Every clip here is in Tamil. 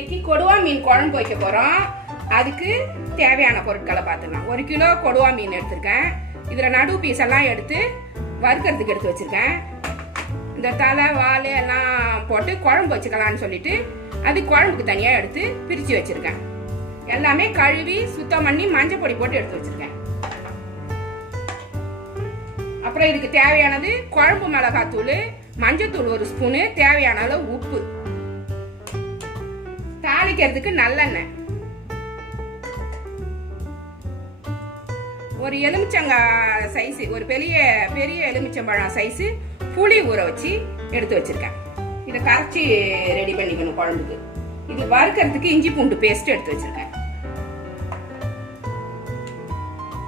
இன்னைக்கு கொடுவா மீன் குழம்பு வைக்க போறோம். அதுக்கு தேவையான பொருட்களை பார்த்துக்கலாம். ஒரு கிலோ கொடுவா மீன் எடுத்திருக்கேன். இதில் நடு பீஸ் எல்லாம் எடுத்து வறுக்கிறதுக்கு எடுத்து வச்சிருக்கேன். இந்த தலை வால் எல்லாம் போட்டு குழம்பு வச்சுக்கலாம்னு சொல்லிட்டு அது குழம்புக்கு தனியாக எடுத்து பிரித்து வச்சிருக்கேன். எல்லாமே கழுவி சுத்தம் பண்ணி மஞ்சள் பொடி போட்டு எடுத்து வச்சிருக்கேன். அப்புறம் இதுக்கு தேவையானது குழம்பு மிளகாத்தூள் மஞ்சத்தூள் ஒரு ஸ்பூனு தேவையான அளவு உப்பு. தாளிக்கிறதுக்கு நல்லெண்ணெய். ஒரு எலுமிச்சங்காய் சைஸு ஒரு பெரிய பெரிய எலுமிச்சம்பழம் சைஸு புளி ஊற வச்சு எடுத்து வச்சுருக்கேன். இதை கரைச்சி ரெடி பண்ணிக்கணும் குழம்புக்கு. இது வறுக்கிறதுக்கு இஞ்சி பூண்டு பேஸ்ட் எடுத்து வச்சுருக்கேன்.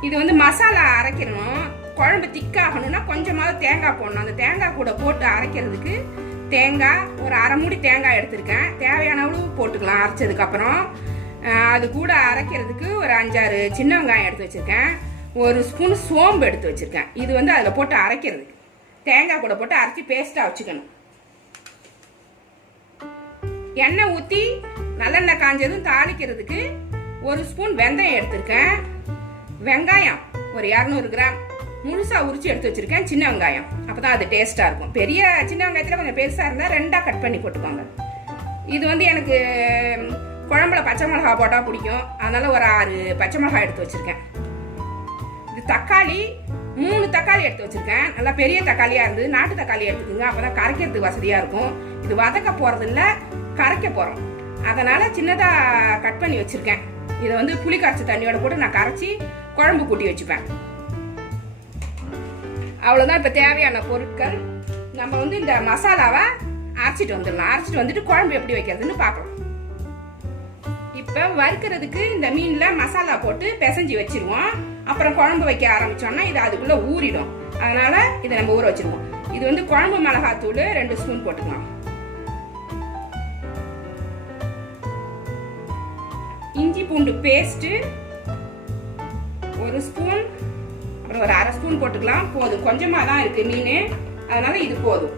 இது வந்து மசாலா அரைக்கணும். குழம்பு திக்காகணும்னா கொஞ்சமாவது தேங்காய் போடணும். அந்த தேங்காய் கூட போட்டு அரைக்கிறதுக்கு தேங்காய் ஒரு அரை மூடி தேங்காய் எடுத்திருக்கேன். தேவையான அளவு போட்டுக்கலாம் அரைச்சதுக்கு அப்புறம். அது கூட அரைக்கிறதுக்கு ஒரு அஞ்சாறு சின்ன வெங்காயம் எடுத்து வச்சுருக்கேன். ஒரு ஸ்பூன் சோம்பு எடுத்து வச்சுருக்கேன். இது வந்து அதில் போட்டு அரைக்கிறதுக்கு. தேங்காய் கூட போட்டு அரைச்சி பேஸ்ட்டாக வச்சுக்கணும். எண்ணெய் ஊற்றி நல்லெண்ணெய் காஞ்சதும் தாளிக்கிறதுக்கு ஒரு ஸ்பூன் வெந்தயம் எடுத்திருக்கேன். வெங்காயம் ஒரு இரநூறு கிராம். முழுசாக உரிச்சு எடுத்து வச்சிருக்கேன். சின்ன வெங்காயம். அப்போ தான் அது டேஸ்ட்டாக இருக்கும். பெரிய சின்ன வெங்காயத்தில் கொஞ்சம் பெருசாக இருந்தால் ரெண்டாக கட் பண்ணி போட்டுக்கோங்க. இது வந்து எனக்கு குழம்புல பச்சை மிளகா போட்டால் பிடிக்கும். அதனால் ஒரு ஆறு பச்சை மிளகா எடுத்து வச்சுருக்கேன். இது தக்காளி மூணு தக்காளி எடுத்து வச்சுருக்கேன். நல்லா பெரிய தக்காளியாக இருந்து நாட்டு தக்காளி எடுத்துக்கோங்க. அப்போ தான் கரைக்கிறதுக்கு வசதியாக இருக்கும். இது வதக்க போகிறது இல்லை கரைக்க போகிறோம் அதனால் சின்னதாக கட் பண்ணி வச்சுருக்கேன். இதை வந்து புளி கரைச்சி தண்ணியோட போட்டு நான் கரைச்சி குழம்பு கூட்டி வச்சுப்பேன். அவ்வளோதான் இப்போ தேவையான பொருட்கள். நம்ம வந்து இந்த மசாலாவை அரைச்சிட்டு வந்துடலாம். அரைச்சிட்டு வந்துட்டு குழம்பு எப்படி வைக்கிறதுன்னு பார்க்கலாம் இப்போ வறுக்கிறதுக்கு இந்த மீனில் மசாலா போட்டு பிசைஞ்சு வச்சிருவோம். அப்புறம் குழம்பு வைக்க ஆரம்பித்தோம்னா இது அதுக்குள்ளே ஊறிடும். அதனால இதை நம்ம ஊற வச்சிருவோம். இது வந்து குழம்பு மிளகாத்தூள் ரெண்டு ஸ்பூன் போட்டுக்கலாம். இஞ்சி பூண்டு பேஸ்ட்டு ஒரு ஸ்பூன். அப்புறம் ஒரு அரை ஸ்பூன் போட்டுக்கலாம். போதும். கொஞ்சமாக தான் இருக்கு மீன். அதனால இது போதும்.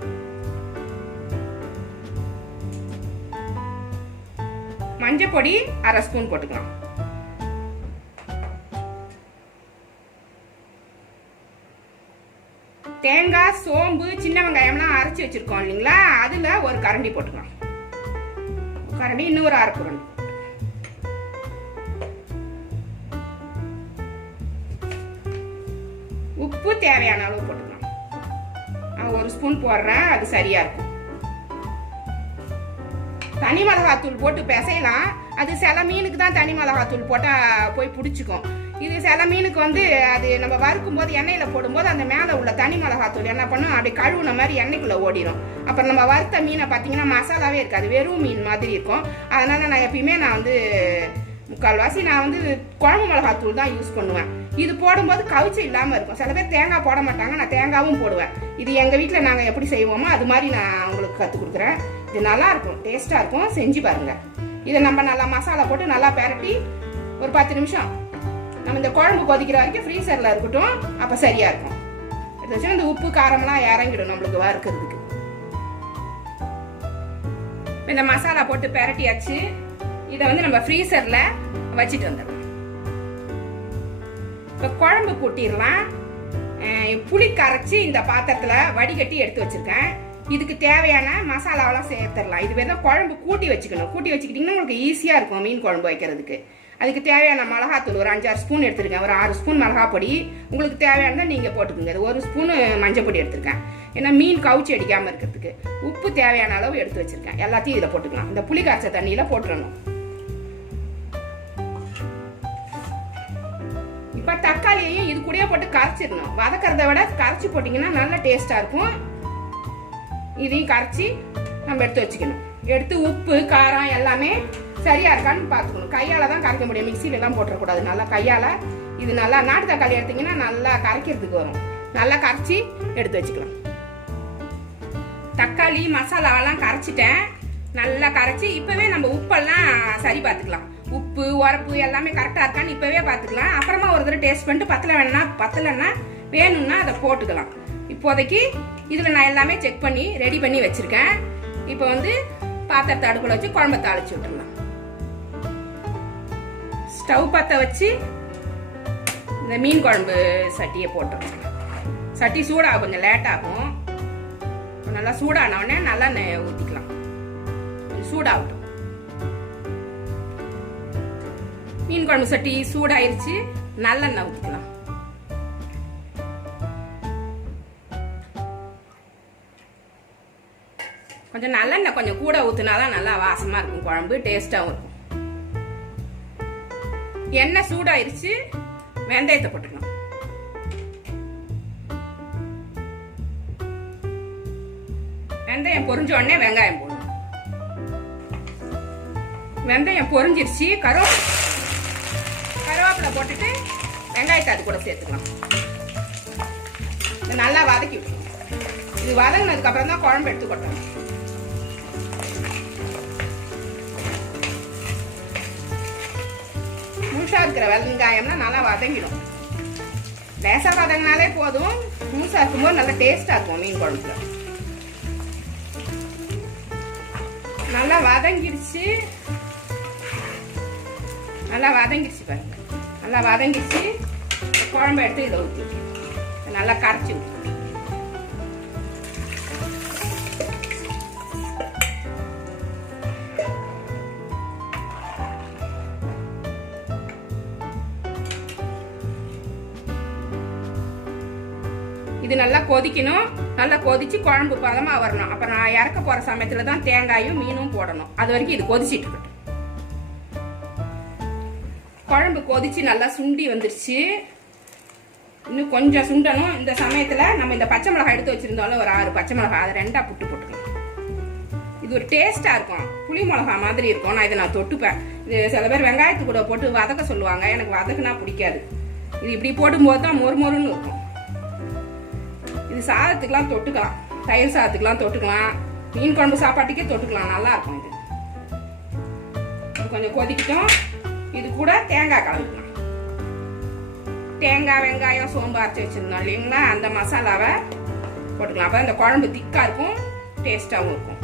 மஞ்சள் பொடி அரை ஸ்பூன் போட்டுக்கலாம். தேங்காய் சோம்பு சின்ன வெங்காயம்லாம் அரைச்சி வச்சிருக்கோம் இல்லைங்களா? அதுல ஒரு கரண்டி போட்டுக்கலாம். கரண்டி இன்னொரு அரை கரண்டி உப்பு தேவையான அளவு போட்டுக்கலாம். நான் ஒரு ஸ்பூன் போடுறேன் அது சரியா இருக்கும். தனி மிளகாத்தூள் போட்டு பிசையலாம். அது சில மீனுக்கு தான் தனி மிளகாத்தூள் போட்டால் போய் பிடிச்சிக்கும். இது சில மீனுக்கு வந்து அது நம்ம வறுக்கும் போது எண்ணெயில் போடும்போது அந்த மேலே உள்ள தனி மிளகாத்தூள் என்ன பண்ணும்? அப்படி கழுவுன மாதிரி எண்ணெய்க்குள்ளே ஓடிடும் அப்புறம் நம்ம வறுத்த மீனை பார்த்தீங்கன்னா மசாலாவே இருக்காது. வெறும் மீன் மாதிரி இருக்கும். அதனால் நான் எப்பயுமே நான் வந்து முக்கால்வாசி நான் வந்து குழம்பு மிளகாத்தூள் தான் யூஸ் பண்ணுவேன். இது போடும்போது கவிச்சு இல்லாமல் இருக்கும். சில பேர் தேங்காய் போட மாட்டாங்க. நான் தேங்காவும் போடுவேன். இது எங்கள் வீட்டில் நாங்கள் எப்படி செய்வோமோ அது மாதிரி நான் உங்களுக்கு கற்றுக் கொடுக்குறேன். இது நல்லா இருக்கும். டேஸ்ட்டாக இருக்கும். செஞ்சு பாருங்க. இதை நம்ம நல்லா மசாலா போட்டு நல்லா பரட்டி ஒரு பத்து நிமிஷம். நம்ம இந்த குழம்பு கொதிக்கிற வரைக்கும் ஃப்ரீசரில் இருக்கட்டும். அப்போ சரியாக இருக்கும். எடுத்து வச்சு இந்த உப்பு காரம்லாம் இறங்கிடும் நம்மளுக்கு வறுக்கிறதுக்கு. இந்த மசாலா போட்டு பரட்டியாச்சு. இதை வந்து நம்ம ஃப்ரீசரில் வச்சுட்டு வந்துடலாம். இப்போ குழம்பு கூட்டிடலாம். புளி கரைச்சி இந்த பாத்திரத்தில் வடிகட்டி எடுத்து வச்சுருக்கேன். இதுக்கு தேவையான மசாலாவெல்லாம் சேர்த்துடலாம். இது வேணால் குழம்பு கூட்டி வச்சுக்கணும். கூட்டி வச்சுக்கிட்டிங்கன்னா உங்களுக்கு ஈஸியாக இருக்கும் மீன் குழம்பு வைக்கிறதுக்கு. அதுக்கு தேவையான மிளகாத்தூள் ஒரு அஞ்சாறு ஸ்பூன் எடுத்துருக்கேன். ஒரு ஆறு ஸ்பூன் மிளகா பொடி. உங்களுக்கு தேவையானதை நீங்கள் போட்டுக்கோங்க. ஒரு ஸ்பூனு மஞ்சள் பொடி எடுத்திருக்கேன். ஏன்னா மீன் கவுச்சி அடிக்காமல் இருக்கிறதுக்கு உப்பு தேவையான அளவு எடுத்து வச்சுருக்கேன். எல்லாத்தையும் இதில் போட்டுக்கலாம். இந்த புளி காய்ச்ச தண்ணியில் போட்டுடணும் இப்போ தக்காளியையும் இது கூடயே போட்டு கரைச்சிடணும். வதக்கிறத விட கரைச்சி போட்டிங்கன்னா நல்லா டேஸ்ட்டாக இருக்கும். இதையும் கரைச்சி நம்ம எடுத்து வச்சுக்கணும். எடுத்து உப்பு காரம் எல்லாமே சரியாக இருக்கான்னு பார்த்துக்கணும். கையால் தான் கரைக்க முடியும். மிக்சியில போட்டுறக்கூடாது. நல்லா கையால் இது நல்லா நாட்டு தக்காளி எடுத்திங்கன்னா நல்லா கரைக்கிறதுக்கு வரும். நல்லா கரைச்சி எடுத்து வச்சுக்கலாம். தக்காளி மசாலாவெல்லாம் கரைச்சிட்டேன். நல்லா கரைச்சி இப்போவே நம்ம உப்பெல்லாம் சரி பார்த்துக்கலாம். உப்பு உரப்பு எல்லாமே கரெக்டாக இருக்கான்னு இப்போவே பார்த்துக்கலாம். அப்புறமா ஒரு தடவை டேஸ்ட் பண்ணிட்டு பத்தலை வேணா பத்தலைன்னா வேணும்னா அதை போட்டுக்கலாம். இப்போதைக்கு இதில் நான் எல்லாமே செக் பண்ணி ரெடி பண்ணி வச்சுருக்கேன். இப்போ வந்து பாத்திரத்தை அடுப்பில் வச்சு குழம்ப தாளிச்சு விட்டுறலாம். ஸ்டவ் பற்ற வச்சு இந்த மீன் குழம்பு சட்டியை போட்டுருவோம் சட்டி சூடாக கொஞ்சம் லேட்டாகும் நல்லா சூடான உடனே நல்லெண்ணெய் ஊற்றிக்கலாம் கொஞ்சம் சூடாகட்டும். மீன் குழம்பு சட்டி சூடாயிருச்சு. நல்லெண்ணெய் ஊற்றிக்கலாம் கொஞ்சம் நல்லெண்ணெய் கொஞ்சம் கூட ஊற்றினா தான் நல்லா வாசமாக இருக்கும். குழம்பு டேஸ்ட்டாகவும் இருக்கும். எண்ணெய் சூடாயிருச்சு. வெந்தயத்தை போட்டுக்கணும். வெந்தயம் பொறிஞ்ச உடனே வெங்காயம் போடணும். வெந்தயம் பொறிஞ்சிருச்சு கருவ கருவேப்பிலை போட்டுட்டு வெங்காயத்தை அது கூட சேர்த்துக்கலாம். இதை நல்லா வதக்கி விட்டுருவோம் இது வதங்கினதுக்கு அப்புறம் தான் குழம்பு எடுத்து கொட்டணும். முழுசா இருக்கிற வெங்காயம்னா நல்லா வதங்கிடும். லேசா வதங்கினாலே போதும். முழுசா இருக்கும்போது நல்லா டேஸ்டா இருக்கும் மீன் குழம்புல. நல்லா வதங்கிடுச்சு. நல்லா வதங்கிடுச்சு பாருங்க. நல்லா வதங்கிச்சு. குழம்பு எடுத்து இதை ஊற்றி நல்லா கரைச்சி விட்டு இது நல்லா கொதிக்கணும். நல்லா கொதிச்சு குழம்பு பதமாக வரணும். அப்புறம் நான் இறக்க போகிற சமயத்தில் தான் தேங்காயும் மீனும் போடணும். அது வரைக்கும் இது கொதிச்சிட்டு இருக்கட்டும். குழம்பு கொதிச்சு நல்லா சுண்டி வந்துருச்சு. இன்னும் கொஞ்சம் சுண்டணும். இந்த சமயத்துல நம்ம இந்த பச்சை மிளகாய் எடுத்து வச்சிருந்தாலும் ஒரு ஆறு பச்சை மிளகாய். அதை ரெண்டா புட்டு போட்டுக்கலாம் இது ஒரு டேஸ்டா இருக்கும். புளி மிளகா மாதிரி இருக்கும். நான் இதை நான் தொட்டுப்பேன். இது சில பேர் வெங்காயத்து கூட போட்டு வதக்க சொல்லுவாங்க. எனக்கு வதக்குனா பிடிக்காது. இது இப்படி போடும்போது தான் மொறு மொறுன்னு இருக்கும். இது சாதத்துக்கெல்லாம் தொட்டுக்கலாம். தயிர் சாதத்துக்கெல்லாம் தொட்டுக்கலாம். மீன் குழம்பு சாப்பாட்டுக்கே தொட்டுக்கலாம். நல்லா இருக்கும் இது இது. கொஞ்சம் கொதிக்கிட்டோம். இது கூட தேங்காய் கலந்துக்கலாம். தேங்காய் வெங்காயம் சோம்பு அரைச்சி வச்சிருந்தோம் இல்லைங்களா? அந்த மசாலாவை போட்டுக்கலாம். அப்போ இந்த குழம்பு திக்காக இருக்கும் டேஸ்டாகவும் இருக்கும்.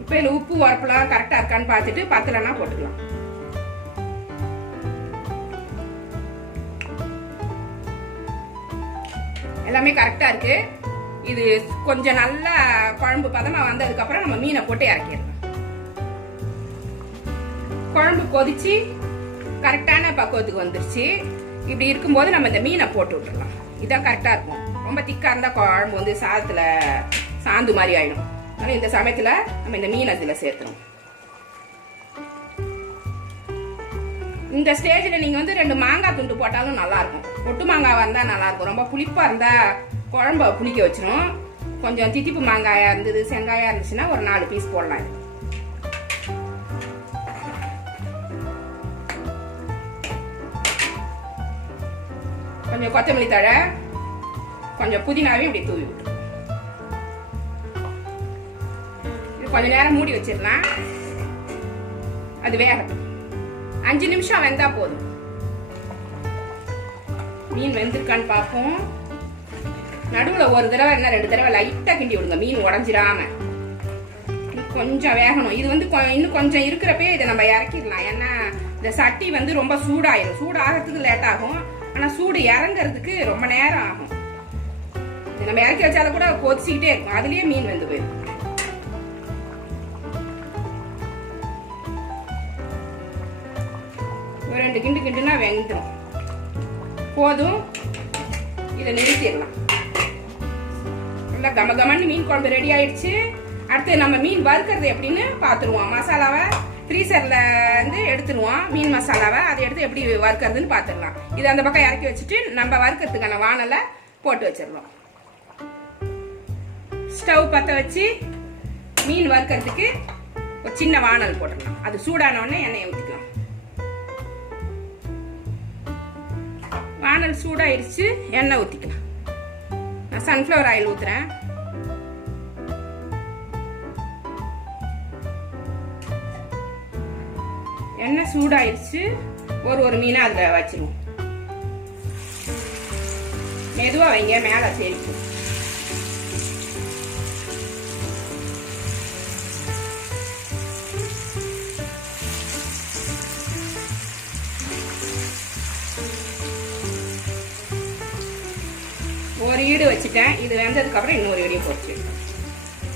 இப்போ இதில் உப்பு உரப்புலாம் கரெக்டாக இருக்கான்னு பார்த்துட்டு பத்தலைன்னா போட்டுக்கலாம். எல்லாமே கரெக்டாக இருக்கு. இது கொஞ்சம் நல்லா குழம்பு பதமாக வந்ததுக்கப்புறம் நம்ம மீனை போட்டு இறக்கிடலாம். குழம்பு கொதிச்சு கரெக்டான பக்குவத்துக்கு வந்துருச்சு. இப்படி இருக்கும்போது நம்ம இந்த மீனை போட்டு விட்டுடலாம் இதான் கரெக்டாக இருக்கும். ரொம்ப திக்காக இருந்தால் குழம்பு வந்து சாதத்தில் சாந்து மாதிரி ஆயிடும். ஆனால் இந்த சமயத்தில் நம்ம இந்த மீனை இதில் சேர்த்துறோம். இந்த ஸ்டேஜில் நீங்கள் வந்து ரெண்டு மாங்காய் துண்டு போட்டாலும் நல்லாயிருக்கும் ஒட்டு மாங்காவாக இருந்தால் நல்லாயிருக்கும் ரொம்ப புளிப்பாக இருந்தால் குழம்ப புளிக்க வச்சிடும் கொஞ்சம் தித்திப்பு மாங்காயாக இருந்தது செங்காயா இருந்துச்சுன்னா ஒரு நாலு பீஸ் போடலாம் கொஞ்சம் கொத்தமல்லி தழை கொஞ்சம் புதினாவையும் இப்படி தூவி விட்டுரும் கொஞ்ச நேரம் மூடி வச்சிடலாம் அது வேகட்டும். அஞ்சு நிமிஷம் வெந்தா போதும். மீன் வெந்திருக்கான்னு பார்ப்போம். நடுவில் ஒரு தடவை இல்லை ரெண்டு தடவை லைட்டாக கிண்டி விடுங்க. மீன் உடஞ்சிடாம கொஞ்சம் வேகணும். இது வந்து கொ- இன்னும் கொஞ்சம் இருக்கிறப்பே இதை நம்ம இறக்கிடலாம். ஏன்னா இந்த சட்டி வந்து ரொம்ப சூடாயிடும் சூடு ஆகிறதுக்கு லேட் ஆகும். ஆனால் சூடு இறங்குறதுக்கு ரொம்ப நேரம் ஆகும். நம்ம இறக்கி வச்சாலும் கூட கொதிச்சுக்கிட்டே இருக்கும். அதுலேயே மீன் வந்து போயிடும். ஒரு ரெண்டு கிண்டு கிண்டுனா வெந்துடும் போதும். இதை நிறுத்திடலாம். நல்லா கம கமன்னு மீன் குழம்பு ரெடி ஆயிடுச்சு. அடுத்து நம்ம மீன் வறுக்கிறது எப்படின்னு பார்த்துருவோம். மசாலாவை ஃப்ரீசரில் இருந்து எடுத்துருவோம். மீன் மசாலாவை. அதை எடுத்து எப்படி வறுக்கிறதுன்னு பார்த்துடலாம். இது அந்த பக்கம் இறக்கி வச்சுட்டு நம்ம வறுக்கிறதுக்கான வானலை போட்டு வச்சிடலாம் ஸ்டவ் பற்ற வச்சு மீன் வறுக்கிறதுக்கு ஒரு சின்ன வானல் போட்டுடலாம். அது சூடான உடனே எண்ணெயை ஊற்றிக்கலாம் வானல் சூடாயிருச்சு எண்ணெய் ஊற்றிக்கலாம் நான் சன்ஃப்ளவர் ஆயில் ஊற்றுறேன் எண்ணெய் சூடாயிருச்சு ஒரு ஒரு மீனை அதில் வச்சிருவோம். மெதுவாக வைங்க மேலே தெரிக்கும் ஒரு ஈடு வச்சுட்டேன். இது வெந்ததுக்கப்புறம் இன்னொரு வீடியோ போட்டு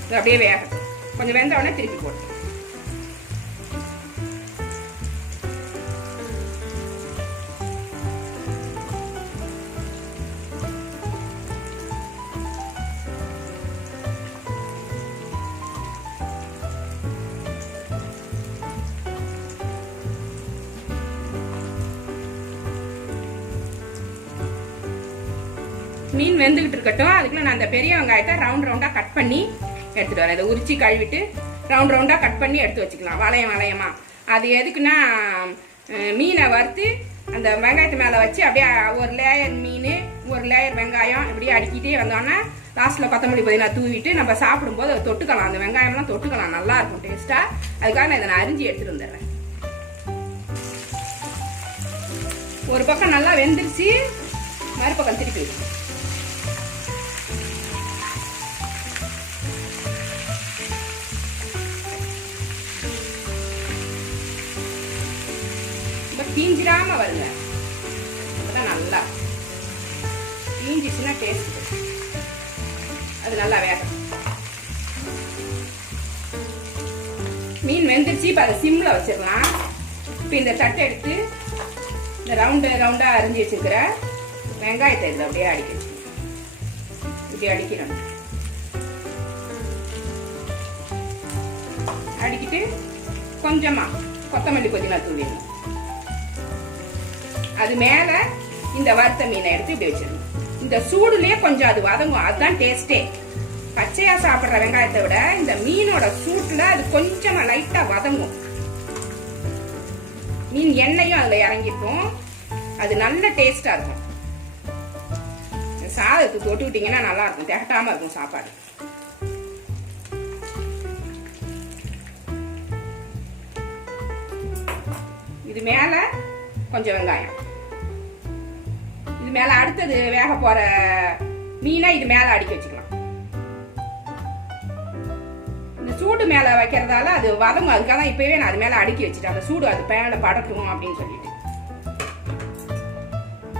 இது அப்படியே வேகட்டும். கொஞ்சம் வெந்த உடனே திருப்பி போட்டு மீன் வெந்துகிட்டு இருக்கட்டும். அதுக்குள்ள நான் அந்த பெரிய வெங்காயத்தை ரவுண்ட் ரவுண்டா கட் பண்ணி எடுத்துட்டு வரேன். இதை உரிச்சு கழுவிட்டு ரவுண்ட் ரவுண்டா கட் பண்ணி எடுத்து வச்சுக்கலாம். வளையம் வளையமா. அது எதுக்குன்னா மீனை வறுத்து அந்த வெங்காயத்து மேலே வச்சு அப்படியே ஒரு லேயர் மீன் ஒரு லேயர் வெங்காயம் இப்படியே அடுக்கிட்டே வந்தோன்னா லாஸ்ட்டில் கொத்தமல்லி புதினா தூவிட்டு நம்ம சாப்பிடும்போது அதை தொட்டுக்கலாம். அந்த வெங்காயம்லாம் தொட்டுக்கலாம். நல்லா இருக்கும் டேஸ்ட்டாக அதுக்காக நான் இதை நான் அரிஞ்சு எடுத்துட்டு வந்துடுறேன். ஒரு பக்கம் நல்லா வெந்துருச்சு மறுபக்கம் திருப்பி இப்போ தீஞ்சிராம வருங்க. அப்பதான் நல்லா தீஞ்சிச்சுன்னா டேஸ்ட் அது நல்லா வேகும் மீன் வெந்துருச்சு இப்போ அதை சிம்மில் வச்சிடலாம். இப்போ இந்த தட்டை எடுத்து இந்த ரவுண்டு ரவுண்டாக அரிஞ்சு வச்சுருக்கிற வெங்காயத்தை இதில் அப்படியே அடிக்க வச்சுக்கணும் இப்படி அடிக்கணும். அடிக்கிட்டு கொஞ்சமாக கொத்தமல்லி புதினா தூவிடணும் அது மேல இந்த வறுத்த மீனை எடுத்து இப்படி வச்சிடணும். இந்த சூடுலயே கொஞ்சம் அது வதங்கும். அதுதான் டேஸ்டே பச்சையா சாப்பிடுற வெங்காயத்தை விட இந்த மீனோட சூட்டில் அது கொஞ்சமா லைட்டா வதங்கும். மீன் எண்ணெயும் அதுல இறங்கிருக்கும். அது நல்ல டேஸ்டா இருக்கும். சாதத்துக்கு தொட்டு நல்லா இருக்கும் திகட்டாம இருக்கும் சாப்பாடு. இது மேல கொஞ்சம் வெங்காயம். மேல அடுத்தது வேக போற மீனை இது மேல அடுக்கி வச்சுக்கலாம். இந்த சூடு மேல வைக்கிறதால அது வதங்கும். அதுக்காக தான் இப்பவே நான் அது மேல அடுக்கி வச்சுட்டேன். அந்த சூடு அது மேல படட்டும் அப்படின்னு சொல்லிட்டு.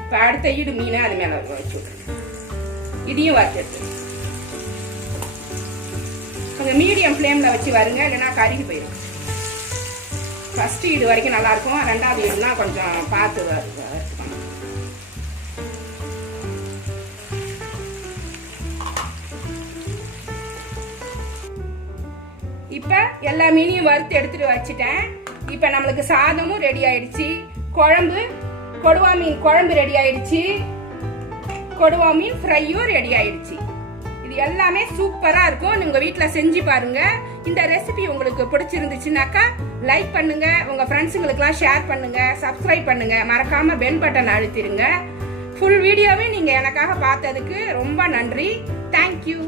இப்ப அடுத்த ஈடு மீனை அது மேல வச்சு இதையும் வறுத்து கொஞ்சம் மீடியம் ஃப்ளேம்ல வச்சு வருங்க. இல்லைன்னா கருகி போயிடும் ஃபர்ஸ்ட் ஈடு வரைக்கும் நல்லா இருக்கும். ரெண்டாவது ஈடுனா கொஞ்சம் பார்த்து வறு- இப்போ எல்லா மீனையும் வறுத்து எடுத்துட்டு வச்சுட்டேன். இப்போ நம்மளுக்கு சாதமும் ரெடி ஆயிடுச்சு. குழம்பு கொடுவா மீன் குழம்பு ரெடி ஆயிடுச்சு. கொடுவா மீன் ஃப்ரையும் ரெடி ஆயிடுச்சு. இது எல்லாமே சூப்பராக இருக்கும். உங்கள் வீட்டில் செஞ்சு பாருங்க. இந்த ரெசிபி உங்களுக்கு பிடிச்சிருந்துச்சுனாக்கா லைக் பண்ணுங்க. உங்க ஃப்ரெண்ட்ஸுங்களுக்குலாம் ஷேர் பண்ணுங்க. சப்ஸ்கிரைப் பண்ணுங்க. மறக்காம பெல் பட்டன் அழுத்திருங்க. ஃபுல் வீடியோவே நீங்கள் எனக்காக பார்த்ததுக்கு ரொம்ப நன்றி. தேங்க்யூ